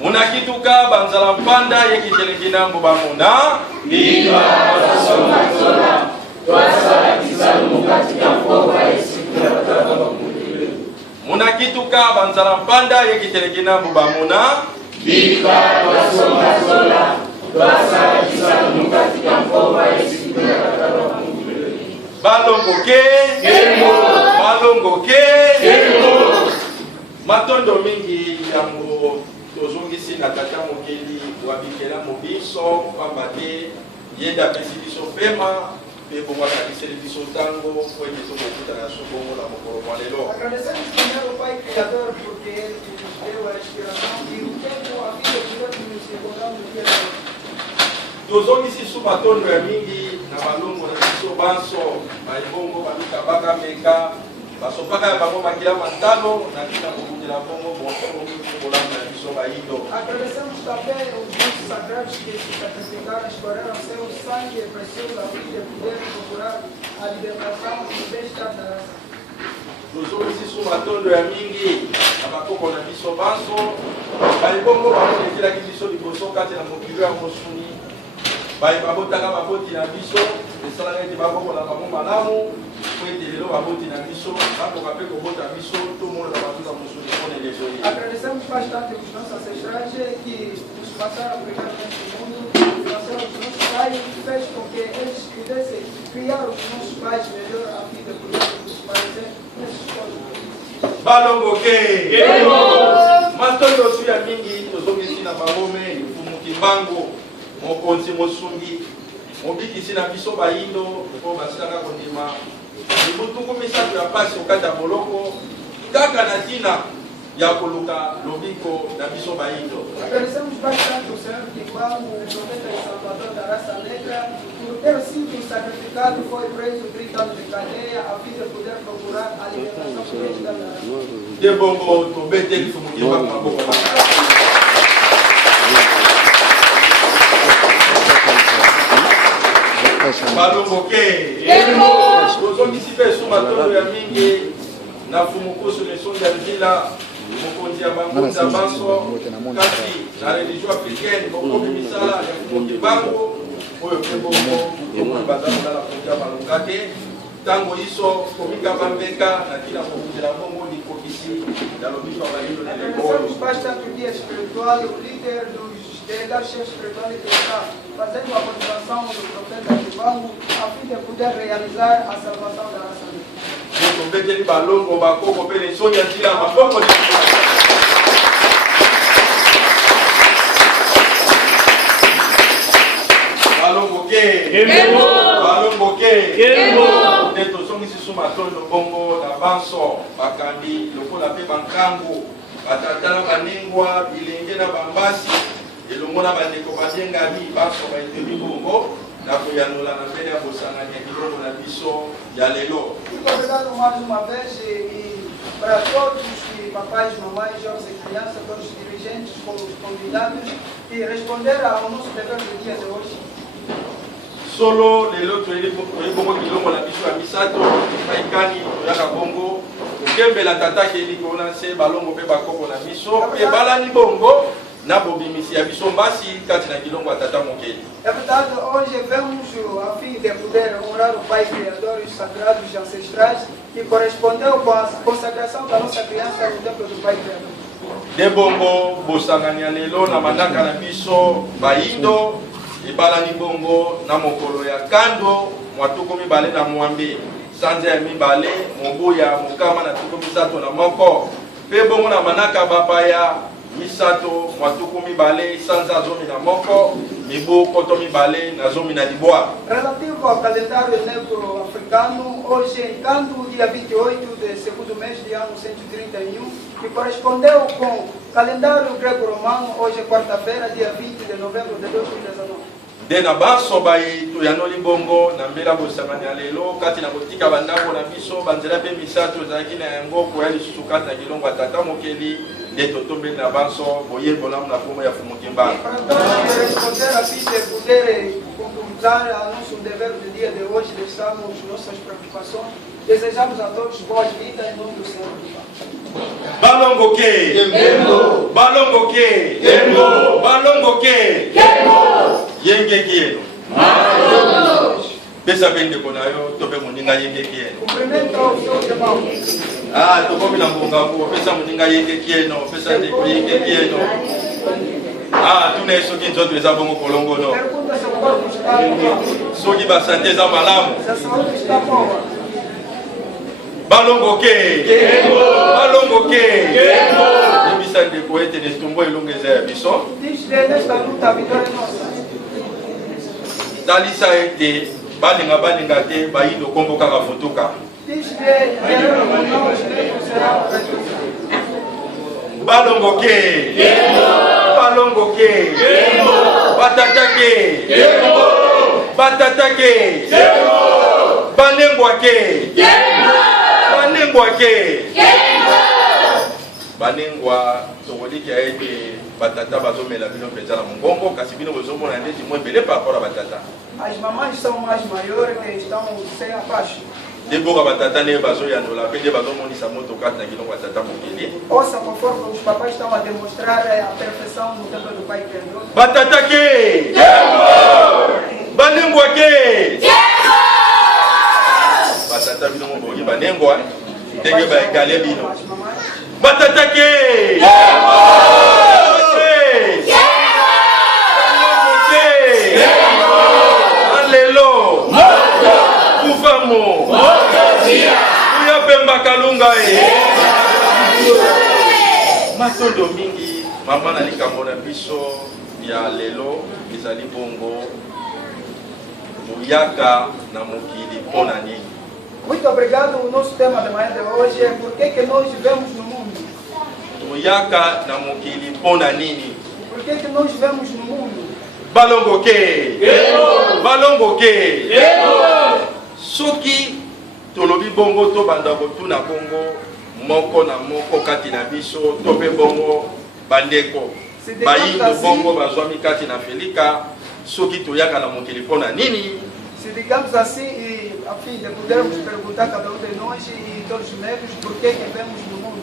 Munakituka banzala mpanda yekitelekina ngubamuna Biba watasoma zola twasala kisalu katika mkoba yesikula batakabakundile. Munakituka banzala mpanda yekitelekina ngubamuna Biba watasoma zola twasala kisalu katika mkoba yesikula batakabakundile. balongoke Kemo balongoke kemo matondo mingi yango tozongisi na tata mokeli wabikela mobiso pamba te yenda pesi biso pema pe bongwakaliseli biso ntango po ete tokokutana sobongo na mokolo mwa lelo. Agradecemos primeiro ao Pai Criador porque Ele nos deu a inspiração e o tempo, a vida que nós nos encontramos no dia de hoje. Tozongisi su matondo ya mingi na balongo na biso banso baibongo baluka bakameka basopaka ya bango makila matano na tina kokutela bongo bongo kolanda na biso bayindo. Agradecemos também os nossos sagrados que se sacrificaram, escolheram seu sangue precioso a fim de poder procurar a libertação do bem-estar da raça. Tozongisi su matondo ya mingi na bakoko na biso banso baibongo bakolekelaki biso liboso kati na mokili ya mosuni babotaka baboti na biso esalaka ete bakokola bango malamu po ete lelo baboti na biso bakoka mpe kobota biso tomonaka batuka mosuni mpona elezo ye. Agradecemos bastante os nossos ancestrais que nos passaram a pregar neste mundo, passaram os nossos pais e fez com que eles pudessem criar os nossos pais melhor a fim de poder nos parecer nesses povos. balongoke matondo osu ya mingi tozongisi na bangome efumuki mbango mokonzi mosungi mobikisi na biso bayindo mpo basilaka kondima libutuku misato ya pasi okata boloko kaka na ntina ya koluka lobiko na biso bayindo. Agradecemos bastante ao Senhor que quando o profeta e salvador da raça negra, por ter sido sacrificado, foi preso 30 anos de cadeia a fim de poder procurar a libertação política da raça. De bongo tobeteli efumuki mbango maboko balongoke tozongisi mpe esu matondo ya mingi na fumukusu lesongi ya nzila mokonzi ya bangunza banso kasi na religio africaine bokomi misala ya fumuki bango oyo mpe bongo tomoni baza kolala konza balonga te ntango iso komika bambeka na kila kokutela bongo likokisi ya lobiko ya bayindo na lelo oyo. Agradecemos bastante o guia espiritual e o líder dos delegados chefes espirituais que está fazendo a continuação do profeta Kibango a fim de poder realizar a salvação da raça negra. tobeteli balongo bakoko mpe lesongi ya nzila maboko balongoke balongoke nde tozongisi su matondo bongo na banso bakandi lokola mpe bankangu batata na baningwa bilenge na bambasi elongo na bandeko bajengami banso baetemi bongo na koyanola na mbele ya bosangani ya kilongo na biso ya lelo. Muito obrigado mais uma vez e para todos os papais, mamães, jovens e crianças, todos os dirigentes, os convidados e responder ao nosso dever do dia de hoje. Solo lelo toyeli bongo kilongo na biso ya misato baikani toyaka bongo kokembela tata keli kona se balongo mpe bakoko na biso mpe balani bongo na bobimisi ya biso mbasi kati na kilongo ya tata mokeli. É verdade, hoje vemos a fim de poder honrar o Pai Criador e os sagrados ancestrais que correspondeu com a consagração da nossa criança no templo do Pai Criador. De bongo bosangani ya lelo na mandaka na biso bayindo ebalani bongo na mokolo ya kando mwatuku mibale na mwambe sanza ya mibale mobuya mokama na tuku misato na moko mpe bongo na manaka bapaya misato mwatuku mibale sanza zomi na moko mibu koto mibale na zomi na libwa. Relativo ao calendário negro-africano, hoje em Canto, dia 28 de segundo mês de ano 131, que correspondeu com o calendário greco-romano, hoje quarta-feira, dia 20 de novembro de 2019. De na baso bayi toyanoli bongo na mbela bosangani ya lelo kati na botika bandako na biso banzela mpe misato ezalaki na yango koya lisusu kati na kilongo ya tata mokeli nde totombeli na banso boyebolamu na kombo ya fumuki mbango. Para todos responder a fim de poder concretizar a nosso dever do dia de hoje, deixamos nossas preocupações Desejamos a todos boas-vindas em nome do Senhor. Balongoke. Tembo. Balongoke. Tembo. Balongoke. Tembo. Yenge kieno. Maronos. Pesa bende konayo tope muninga yenge kieno. Cumprimento aos seus irmãos. Ah, tokobi na mbongambo. Pesa muninga yenge kieno. Pesa ndeko yenge kieno. Ah, tuna soki nzoto eza bongo kolongo no. Pergunta se o corpo está bom. Soki basante eza malamu. Se a saúde está boa. Balongoke. Tembo. Balongoke. Tembo. Ebisa ndeko ete netumbo elongo eza ya biso. Diz que nesta luta a vitória é nossa. Talisa ete balinga te bayindo kombo kaka fotoka. Diz que queremos nós será Balongoke. Tembo. Balongoke. Tembo. Batatake. Tembo. Batatake. Tembo. Banengwake. Tembo. Banengwake. Tembo. Banengwa tokoliki ete batata bazomela bino mpenza na mongongo kasi bino bozomona ndeti mwa ebele par rapport a batata. As mamães são mais maiores que estão sem a faixa. Deboka batata nde bazoyandola mpe nde bazomonisa moto kati na biloko ya tata mokili. Ouça conforme os papais estão a demonstrar a perfeição no templo do Pai Criador. Batatake. Banengwake. Batata bino mobongi banengwa ndenge baegale bino. As mamães. Batatake. Alelo. Kufamo. Kuya pemba kalunga matondo mingi mama na likambo na biso ya lelo ezali bongo toyaka na mokili mpona nini. Muito obrigado. O nosso tema da manhã de hoje é por que nós vivemos no mundo. Toyaka na mokili mpona nini. Por que nós vivemos no mundo? Balongoke. Balongoke. Soki tolobi bongo to banda kotuna bongo moko na moko kati na biso to pe bongo bandeko bayindo bongo bazwami kati na felika soki toyaka na mokili mpona nini. Se digamos assim, e a fim de podermos perguntar a cada de nós e todos os membros por que vivemos no mundo.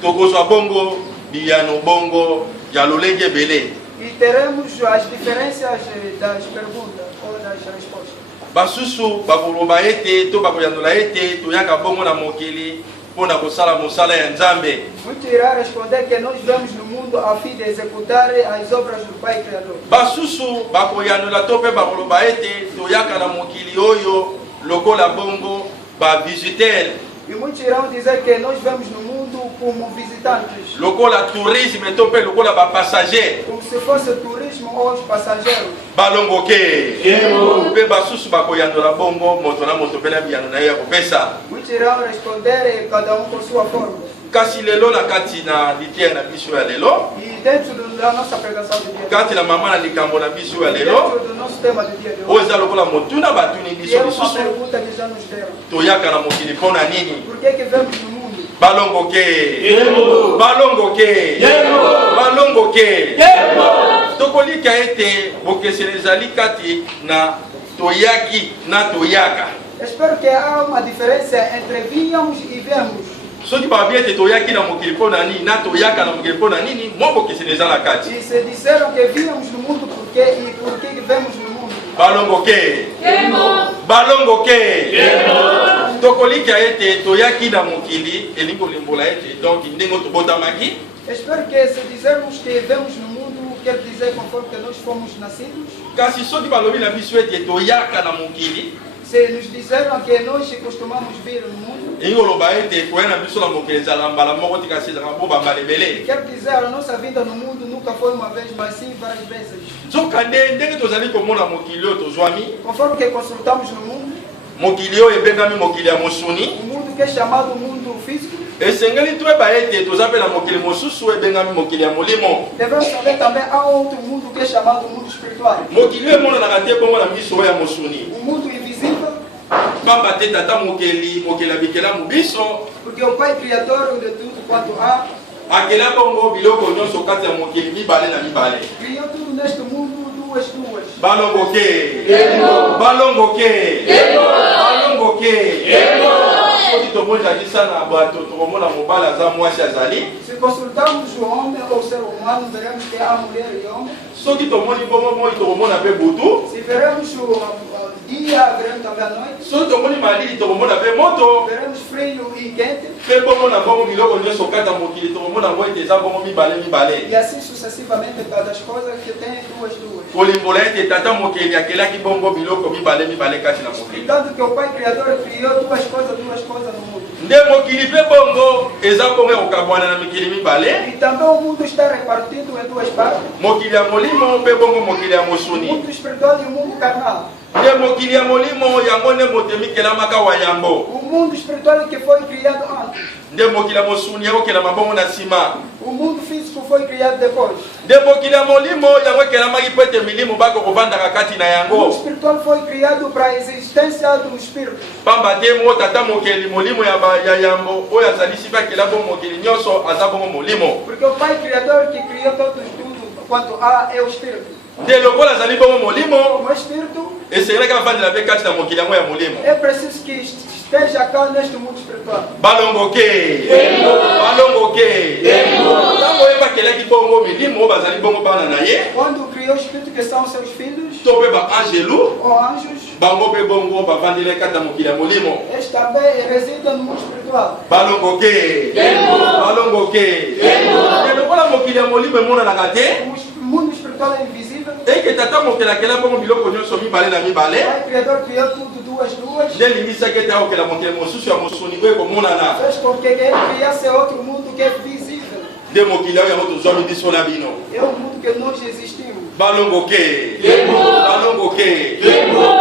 Tokozwa bongo biyano bongo ya lolenge ebele. E teremos as diferenças das perguntas ou das respostas. Basusu bakoloba ete to bakoyandola ete toyaka bongo na mokili mpona kosala mosala ya Nzambe. Muito irá responder que nós vivemos no mundo a fim de executar as obras do Pai Criador. Basusu bakoyandola to pe bakoloba ete toyaka na mokili oyo lokola bongo ba visiteur. E muitos irão dizer que nós vivemos no mundo como visitantes. Lokola tourisme to pe lokola ba passager. Como se fosse turismo ou os passageiros. Balongoke. Pe basusu bakoyandola bongo moto na moto pe na biyano na ya kopesa. Muitos irão responder cada com sua forma. Kasi lelo na kati na litia na biso ya lelo. E dentro da nossa pregação do dia de Kati na mama na likambo na biso ya hoje, lelo. dentro do nosso tema do dia de Oyo hoje, eza lokola motuna batuni e biso é uma lisusu pergunta que já nos deram. toyaka na mokili mpona nini. Por que vivemos no mundo? Balongoke. Balongoke. Balongoke. Tokolika ete bokeseni ezali kati na toyaki na toyaka. Espero que há uma diferença entre víamos e vemos. Soki babi ete toyaki na mokili mpona nini na toyaka na mokili mpona nini mo bokeseni eza na kati. E se disseram que víamos no mundo por quê e por que vivemos no mundo? Balongoke. Balongoke. Tokolika ete toyaki na mokili elingi kolimbola ete donc ndenge tobotamaki. Espero que se dizermos que vivemos no mundo, quer dizer conforme que nós fomos nascidos. Kasi soki balobi na biso ete toyaka na mokili Se nos disseram que nós costumamos vir no mundo, elingi koloba ete koya na biso na mokili ezala mbala moko tika se ezalaka mpo bambala ebele. quer dizer a nossa vida no mundo nunca foi uma vez, mas sim várias vezes. Nzoka nde ndenge tozali komona mokili oyo tozwami Conforme que consultamos no mundo, mokili oyo ebengami mokili ya mosuni o mundo que é chamado mundo físico, esengeli toyeba ete toza mpe na mokili mosusu ebengami mokili ya molimo. devemos saber também há outro mundo que é chamado mundo espiritual. Mokili oyo emonanaka te bongo na miso oyo ya mosuni O mundo invisível, pamba te tata mokili abikelamu biso porque o Pai Criador de tudo quanto há, akela bongo biloko nyonso kati ya mokili mibale na mibale. criou tudo neste mundo duas. Balongoke. Balongoke. Balongoke. Soki tomonja disana bato tokomona mobala za mwasi azali. Se consultarmos o homem ou o ser humano, veremos que há mulher e homem. Soki tomoni bongo moi tokomona pe butu. Se veremos o dia, veremos também a noite. Soki tomoni malili tokomona pe moto. Veremos frio e quente. Pe bongo na bongo biloko nyonso kata mokili tokomona ngo ete eza bongo mibale. E assim sucessivamente das coisas que tem duas. Kolimbola ete tata mokili akelaki bongo biloko mibale kati na mokili. Tanto que o Pai Criador criou duas coisas no mundo. Nde mokili pe bongo eza bongo okabwana na mikili mibale. E também o mundo está repartido em duas partes. Mokili ya molimo pe bongo mokili ya O mosuni. mundo espiritual e o mundo carnal. Nde mokili ya molimo yango nde motemi kelamaka wa yambo. O mundo espiritual que foi criado antes. Nde mokili ya mosuni yango kelama bongo na nsima. O mundo físico foi criado depois. Nde mokili ya molimo yango kelamaki po ete milimo bako kovandaka kati na O mundo yango. espiritual foi criado para a existência do espírito. Pamba te mo tata mokili molimo ya yambo oyo azalisi bakela bongo mokili nyonso aza bongo molimo. Porque o Pai Criador que criou tudo quanto há é o espírito. Nde lokola azali bongo molimo Como espírito, esengelaki avandela pe kati na mokili yango ya molimo. é preciso que esteja cá neste mundo espiritual. Balongoke. Balongoke. Ntango oyo bakelaki bongo milimo oyo bazali bongo bana na ye. Quando criou o espírito que são seus filhos, To mpe baangelu ou anjos, bango mpe bongo bavandeli kati na mokili ya molimo. eles também residem no mundo espiritual. Balongoke. Balongoke. Lokola mokili ya molimo emonanaka te. O mundo espiritual é invisível. eke tata mokili akela bongo biloko nyonso mibale na O mibale. Pai Criador criou tudo duas. Nde limbisaki ete akokela mokili mosusu ya mosuni oyo ekomonana. Fez com que ele criasse outro mundo que é visível. Nde mokili oyo yango tozwami biso na bino. É o mundo que nós existimos. Balongoke. Balongoke.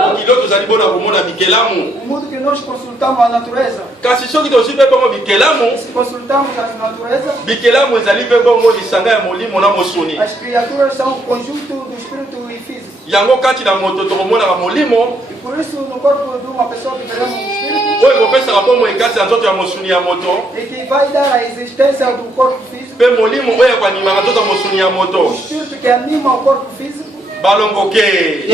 Mokili oyo tozali bona komona bikelamu. O mundo que nós consultamos a natureza. Kasi soki tozwi mpe bongo bikelamu, Se consultamos a natureza, bikelamu ezali mpe bongo lisanga ya molimo na mosuni. as criaturas são o conjunto do espírito e físico. Yango kati na moto tokomonaka molimo E por isso, no corpo de uma pessoa que veremos um espírito, oyo ekopesaka bongo ekasi ya nzoto ya mosuni ya moto, e que vai dar a existência do corpo físico, mpe molimo oyo ekoanimaka nzoto ya mosuni ya o moto. espírito que anima o corpo físico. Balongoke.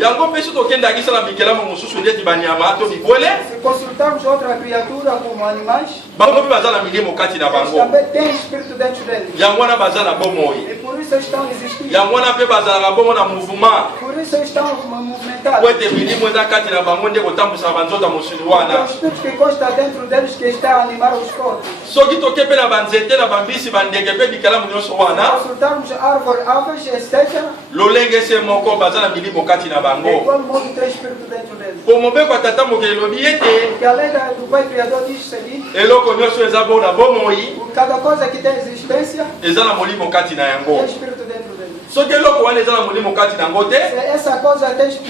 Yango mpe soki tokendaki sala bikelamu mosusu ndeti banyama to bibwele, Se consultarmos outra criatura como animais, bango mpe baza na milimo kati na eles bango. também têm espírito dentro deles. Yango wana baza na bomoi. E por isso eles estão existindo. Yango wana mpe bazalaka bongo na mouvement Por isso eles estão po movimentados. ete milimo eza kati na bango nde kotambwisaka banzoto ya mosuni É o wana. espírito que consta dentro deles que está a animar os corpos. Soki toke mpe na banzete na bambisi bandeke mpe bikelamu nyonso Se wana, consultarmos árvores, aves, etc., lolenge se moko baza na milimo kati na de bango. igual modo tem espírito dentro deles. Po mobeko ya tata mokili elobi ete Porque além do Pai Criador diz o seguinte: eloko nyonso eza bo na bomoi cada coisa que tem existência eza na molimo kati na tem yango. espírito dentro dele. Soki eloko wana eza na molimo kati na yango te, Se essa coisa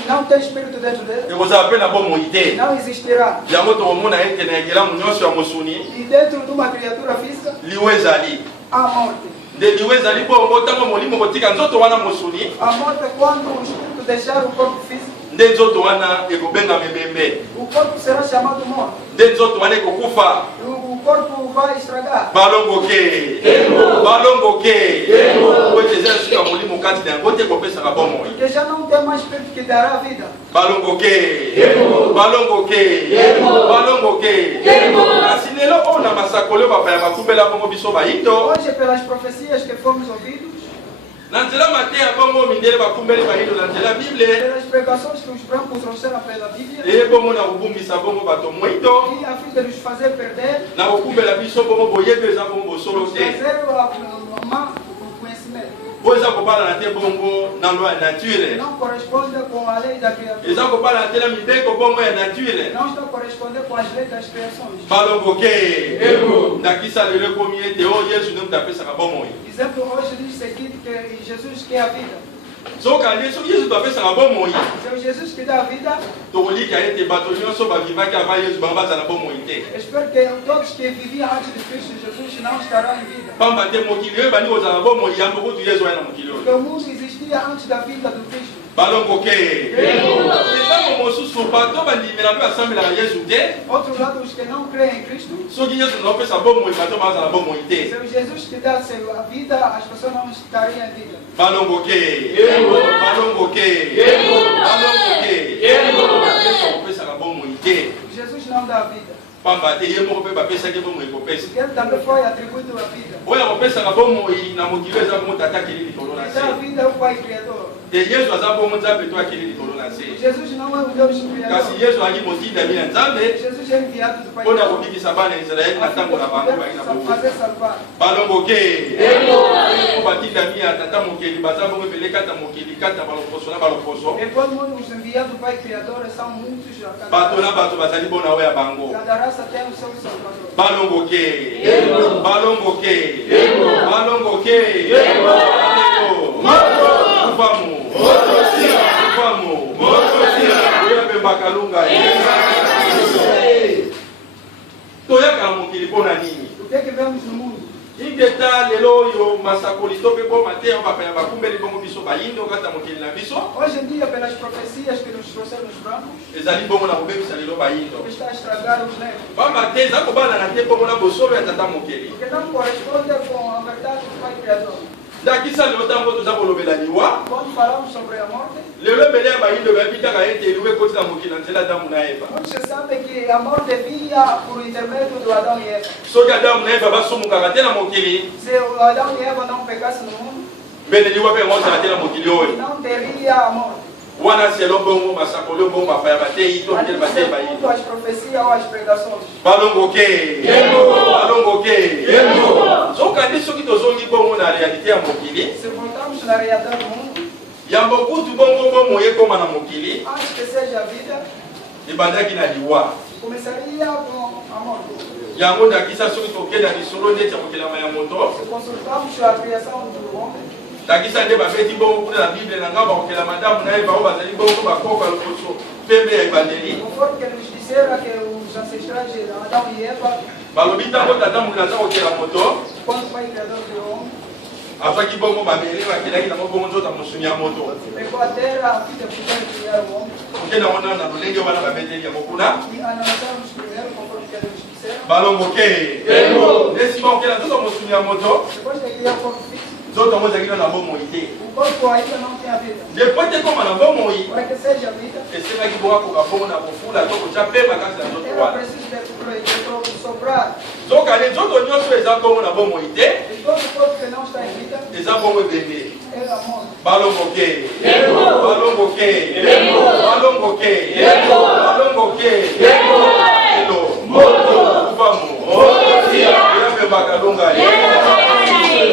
não tem espírito dentro dele, ekozala mpe na bomoi te. não existirá. Yango tokomona ete na ekelamu nyonso ya mosuni E dentro de uma criatura física liwa ezali. há morte. Nde liwa ezali bongo ntango molimo kotika nzoto wana mosuni, A morte é quando o espírito deixar o corpo físico, nde nzoto wana ekobenga mebembe. o corpo será chamado morte. Nde nzoto wana ekokufa. O corpo vai estragar. Balongoke. Balongoke. Po ete eza suka molimo kati na yango te ekopesaka bomoi. Porque já não tem mais espírito que dará vida. Balongoke. Balongoke. Balongoke. Kasi lelo oyo na masakolo bapaya bakumbela bongo biso bayindo. Hoje, pelas profecias que fomos ouvidos, Na nzela mateya bongo mindele bakumbeli bayindo na nzela bible. pelas pregações que os brancos trouxeram pela Bíblia, Eye bongo na kobumbisa bongo bato moyindo. e a fim de nos fazer perder, Na kokumbela biso bongo boyebi eza bongo bosolo te. trazer o conhecimento. Po eza kobala na te bongo na loi ya nature. Não corresponde com a lei da criatura. Eza kobala na te na mibeko bongo ya nature. Não está a corresponder com as leis das criações. Balongoke. Ndakisa lelo ekomi ete oyo yesu nde moto apesaka bomoi. Exemplo, hoje diz o seguinte, que Jesus quer a vida. Sokande soki yesu bapesaka bomoi, Se o Jesus que dá a vida, tokolika ete bato nyonso bavivaki ava yesu bango bazala bomoi te. espero que todos que viviam antes de Cristo Jesus não estarão em vida. Pamba te mokili oyo ebandi kozala bomoi yango kutu yesu aya na mokili Porque oyo. o mundo existia antes da vida do Cristo. Balongoke. Eza ntango mosusu bato bandimela mpe basambelaka yesu te Outro lado, os que não creem em Cristo, soki yesu naopesa bomoi bato bazala bomoi te se o Jesus que dá a vida, as pessoas não estariam em vida. balongoke balongoke balongoke yesu akopesaka bomoi te Jesus não dá a vida. pamba te ye moko mpe bapesaki bomoi kopesa Porque ele também foi atribuído a vida. oyo akopesaka bomoi na mokili eza bomo tata akeli likolo na E dá a se vida ao Pai Criador. te yesu aza bomo nzambe to akeli likolo na se Jesus não é o Deus kasi Criador. yesu ali motindami na nzambe Jesus é enviado do Pai mpona Criador. kobikisa bana ya israeli na ntango na bango bayi na bomo Fazer salvar. balongoke po batindami ya tata mokeli baza bongo ebele kata mokeli kata baloposo na baloposo E quando os enviados do Pai Criador são muitos, bato na bato bazali bona oyo ya bango cada raça tem o seu salvador. balongoke balongoke balongoke kufamu kufamu oyabembaka lunga toyaka na mokili mpona nini O que é que vemos no mundo? ingeta lelo oyo masakoli to mpe boma te oyo bapaya bakumbeli bongo biso bayinde okata mokili na biso Hoje em dia, pelas profecias que nos trouxeram os brancos, ezali bongo na kobebisa lelo bayindo que está a estragar os negros. bamba te eza kobanana te bongo na bosolo ya tata mokeli Porque não corresponde com a verdade do Pai Criador. ndakisa lelo ntango toza kolobela liwa Quando falamos sobre a morte, lelo ebele ya bayindo bayebi kaka ete eliwa ekoti na mokili na nzela adamu na eva muitos sabem que a morte vinha por intermédio do Adão e Eva. soki adamu na eva basumukaka te na mokili Se o Adão e Eva não pecassem no mundo, mbene liwa mpe ngozala te na mokili oyo não teria a morte. wana selo bongo masakoli oyo bongo bapaya batei to mokili Mas batei segundo bayindo as profecias ou as pregações. balongoke balongoke sokandi soki tozongi bongo na realite ya mokili Se voltarmos na realidade do mundo, yambo kutu bongo bomo ekoma na mokili antes que seja a vida, ebandaki na liwa começaria com a morte. yango ndakisa soki tokenda lisolo neti ya kokelama ya moto Se consultarmos a criação do homem, ndakisa nde babeti bongo kuna na bible na ngai bakokela madamu na eva oyo bazali bongo bakoko ya lokoso pembe ya ebandeli conforme que nos disseram que os ancestrais de Adão e Eva, balobi ntango tata mokili aza kokela moto quando o Pai Criador criou o homem, azwaki bongo mabele bakelaki nango bongo nzota mosuni ya moto pegou a terra a fim de poder criar o homem, kokenda ngo na lolenge wana babeteli yango kuna e analisamos primeiro, conforme que nos disseram, balongoke nesi bakokela nzota mosuni ya moto depois de criar o corpo físico, nzoto yango ezalaki na bomoi te o corpo ainda não tem a vida. depois te koma na bomoi Para que seja a vida, esengaki bongo akoka bongo na kofula to kotya mpe makasi na nzoto era wana preciso de soprar. zokande nzoto nyonso eza bongo na bomoi te E todo o corpo que não está em vida, eza bongo ebende era morto. balongoke balongoke balongoke balongoke elo kufamu eyapembaka lunga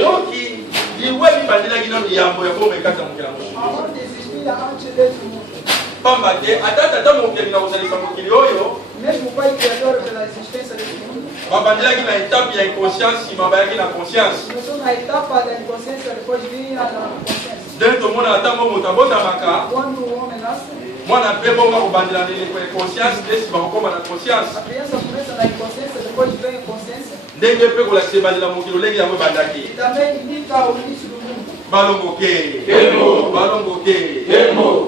doki liwe libandelaki nano yambo ya bomo ekata mokili ya A mosusu morte existia antes desse mundo. pamba te ata tata mokili na kozalisa mokili oyo Mesmo o Pai Criador, pela existência desse mundo, babandelaki na etape ya inconscience nsima bayaki na conscience começou na etapa da inconsciência, depois vinha na consciência. nde tomona ntango moto abotamaka Quando o homem nasce, mwana mpe bongo akobandela neleko ya conscience nde nsima kokóma na conscience a criança começa na inconsciência, depois vem a consciência, ndenge mpe kolakisa ebandela mokili olenge yango ebandaki e também indica o início do mundo. balongoke balongoke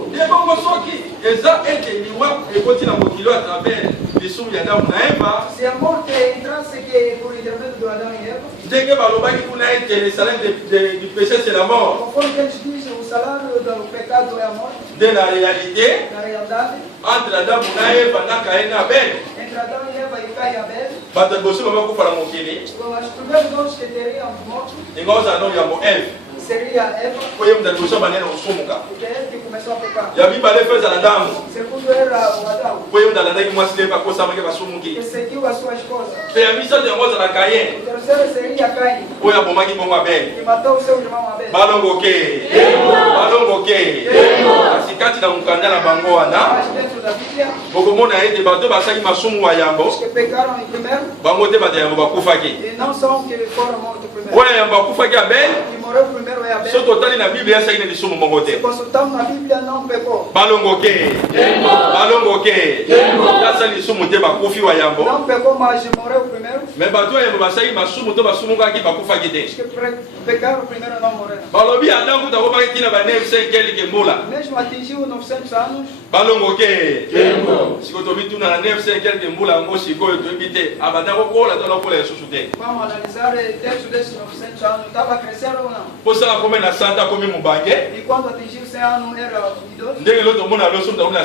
nde bongo soki eza ete liwa ekoti na mokili oyo a travers lisumu ya adamu na eva Se a morte entrasse que por intermédio do Adão e Eva, ndenge balobaki kuna ete le salaire du péché c'est la mort conforme que eles dizem, o salário do pecado é a morte, nde na réalité na realidade, entre adamu na eva na kain na abel entre Adão e Eva e Caim e Abel, bato liboso babakufa na mokili os primeiros homens que teriam morto ndenge ozala no yambo eve seria Eva, po ye mutu liboso bandena kosumuka porque é ele que começou a pecar. ya mibale mpe ezala ndango Segundo era o Adão, po ye mutu alandaki mwasi nde mpe akosamaki basumuki que seguiu a sua esposa. mpe ya misato yango ozala kayen O terceiro seria Caim, oyo abomaki bongo abel que matou o seu irmão Abel. balongoke balongoke kasi kati na mokanda na bango wana Mas dentro da Bíblia, bokomona ete bato basali masumu wa os yambo que pecaram em primeiro, bango te bato ya yambo bakufaki e não são que foram mortos primeiro. oyo ya yambo akufaki abel Que morreu primeiro é Abel. so totali na biblia asali na lisumu moko Se te consultamos na Bíblia, não pecou. balongoke balongoke asali lisumu te bakufi wa yambo Não pecou, mas morreu primeiro. Mais bato ya basai masumu to basumu ka ki bakufa kite. Os que pecaram primeiro não morreram. Balobi Adam kuta ko ba kina ba 900 kelike mbula. Mesmo atingiu 900 anos, Balongo ke. Tembo. Siko to bitu na 900 kelike mbula ngo siko to bite abada ko kola to la kola yesusu te. vamos analisar dentro desses 900 anos, estava crescendo ou não? Posa ko na santa ko mi mubange. E quando atingiu 100 anos, era idoso. Ndenge lo to mona lo sum to na